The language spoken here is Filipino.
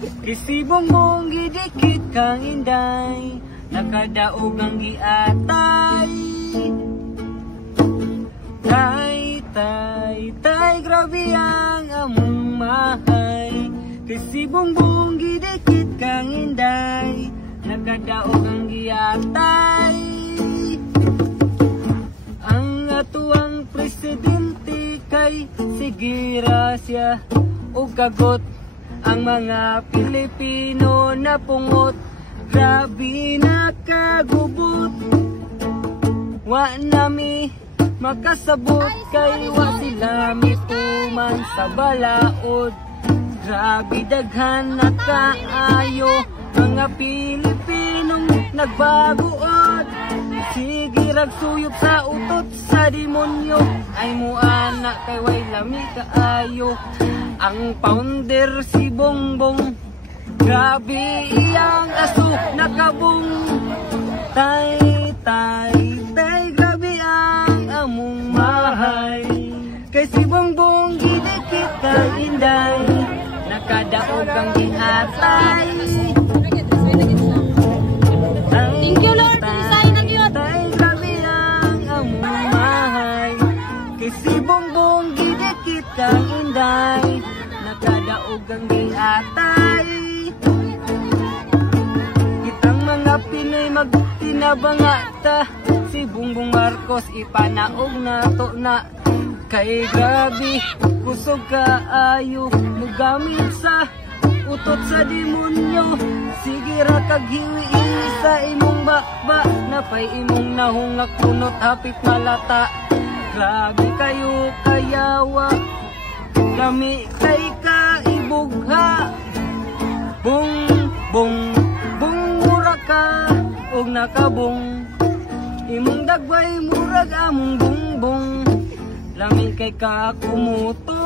Kisibong gidikit kang inday, nakadaog ang giatay. Tay, grabe ang among mahay. Kisibong gidikit kang inday, nakadaog ang giatay. Ang atuang presidente kay sigira siya o kagot. Ang mga Pilipino na pungot, grabe na kagubot. Wa nami makasabot kay wa sila mituman sa balaod. Grabe daghan na kaayo mga Pilipinong nagbaguod. Sige ragsuyop sa utot sa demonyo, ay muana kay way lami kaayo. Ang founder si Bongbong, grabe iyang aso nakabong. Tay, grabe ang among mahay. Kay si Bongbong gidikit kang inday, nakadaog ang giatay. Thank you Lord, pinisahin ang Diyos. Tay, grabe ang among mahay. Kay si Bongbong gidikit kang inday, nakadaog ang giatay. Kitang mga Pinoy magtinabangata, si Bongbong Marcos ipanaog na to na. Kay grabe kusog kaayo, mugamit sa utot sa demonyo. Sige ra kaghiwi sa imong bakba, napay imong nahungak kunot hapit malata. Grabe kayo kayawa, kami kay kaibugha. Bong mura ka og nakabong, imong dagway murag among bongbong. Lami kay kakumuto,